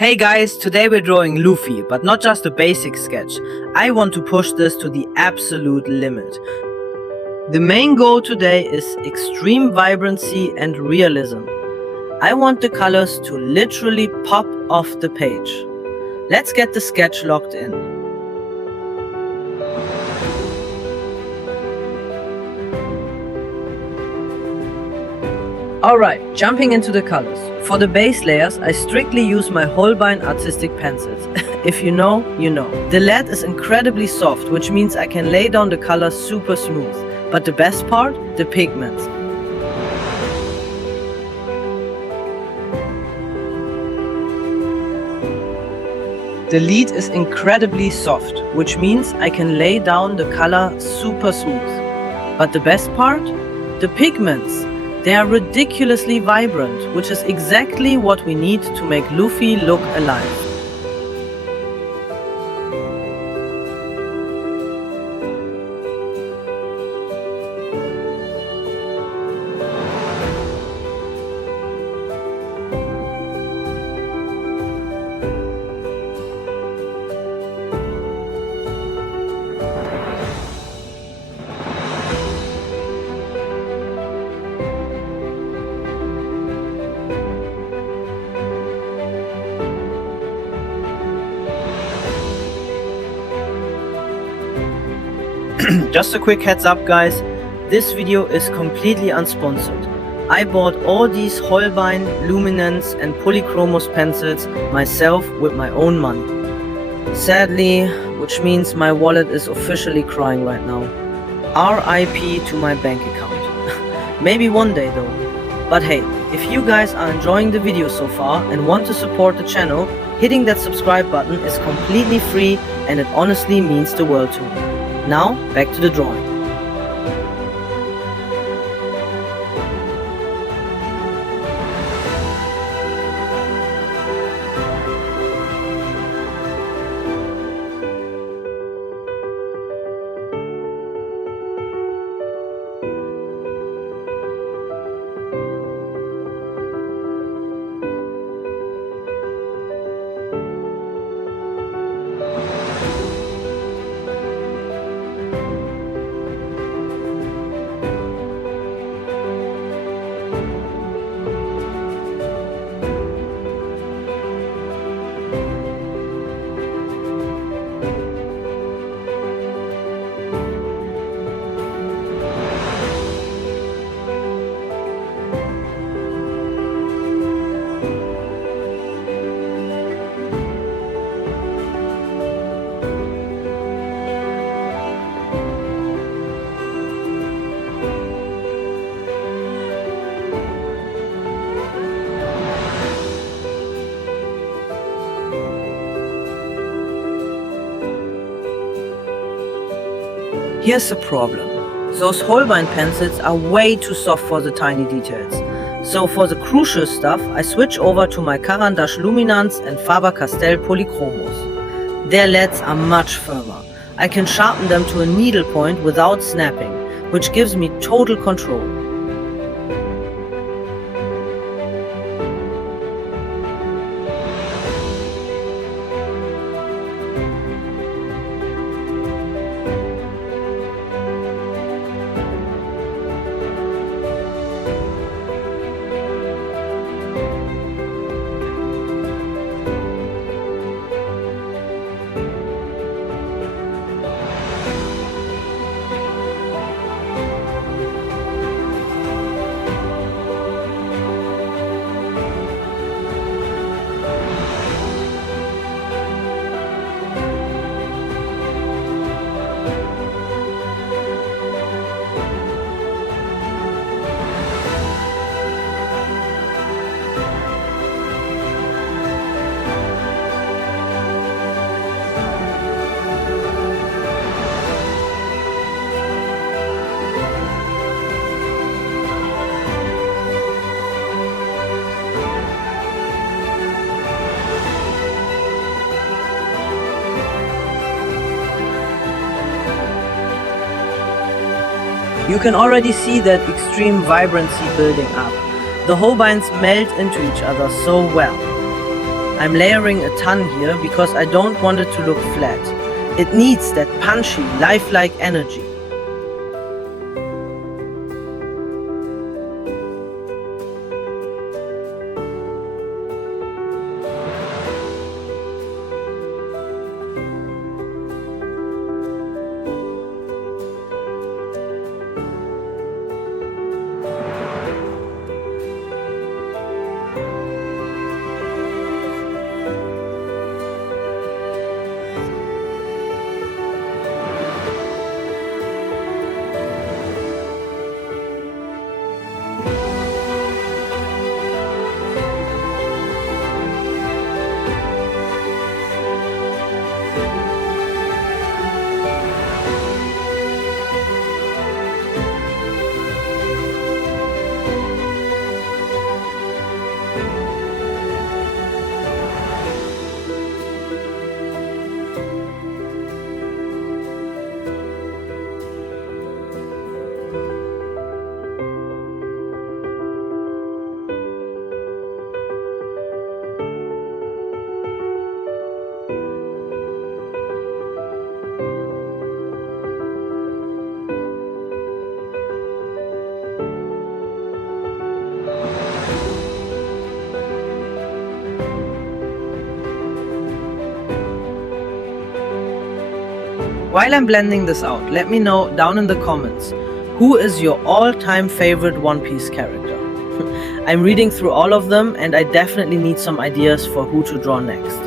Hey guys, today we're drawing Luffy, but not just a basic sketch. I want to push this to the absolute limit. The main goal today is extreme vibrancy and realism. I want the colors to literally pop off the page. Let's get the sketch locked in. Alright, jumping into the colors. For the base layers, I strictly use my Holbein artistic pencils. If you know, you know. The lead is incredibly soft, which means I can lay down the colors super smooth. But the best part? The pigments. The lead is incredibly soft, which means I can lay down the color super smooth. But the best part? The pigments. They are ridiculously vibrant, which is exactly what we need to make Luffy look alive. Just a quick heads up guys, this video is completely unsponsored. I bought all these Holbein, Luminance and Polychromos pencils myself with my own money. Sadly, which means my wallet is officially crying right now. RIP to my bank account. Maybe one day though. But hey, if you guys are enjoying the video so far and want to support the channel, hitting that subscribe button is completely free and it honestly means the world to me. Now, back to the drawing. Here's the problem. Those Holbein pencils are way too soft for the tiny details. So for the crucial stuff, I switch over to my Caran Luminance and Faber-Castell Polychromos. Their leads are much firmer. I can sharpen them to a needle point without snapping, which gives me total control. You can already see that extreme vibrancy building up. The Holbeins melt into each other so well. I'm layering a ton here because I don't want it to look flat. It needs that punchy, lifelike energy. While I'm blending this out, let me know down in the comments, who is your all-time favorite One Piece character? I'm reading through all of them and I definitely need some ideas for who to draw next.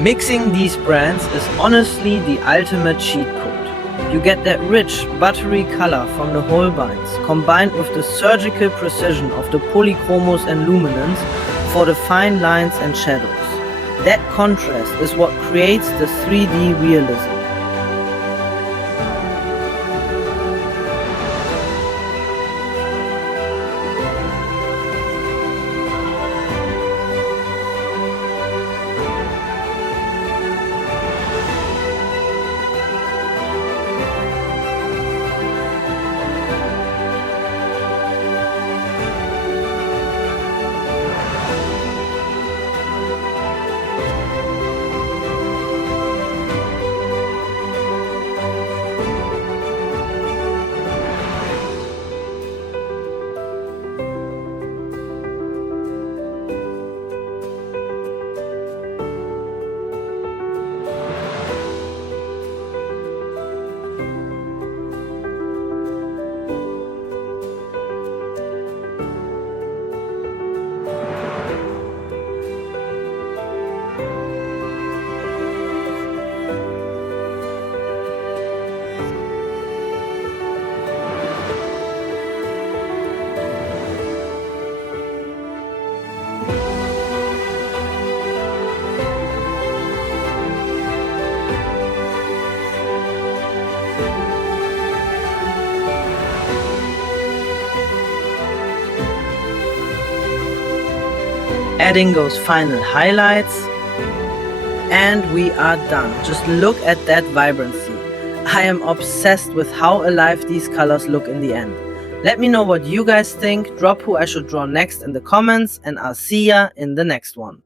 Mixing these brands is honestly the ultimate cheat code. You get that rich, buttery color from the Holbeins, combined with the surgical precision of the Polychromos and Luminance for the fine lines and shadows. That contrast is what creates the 3D realism. Adding those final highlights, and we are done. Just look at that vibrancy. I am obsessed with how alive these colors look in the end. Let me know what you guys think, drop who I should draw next in the comments, and I'll see ya in the next one.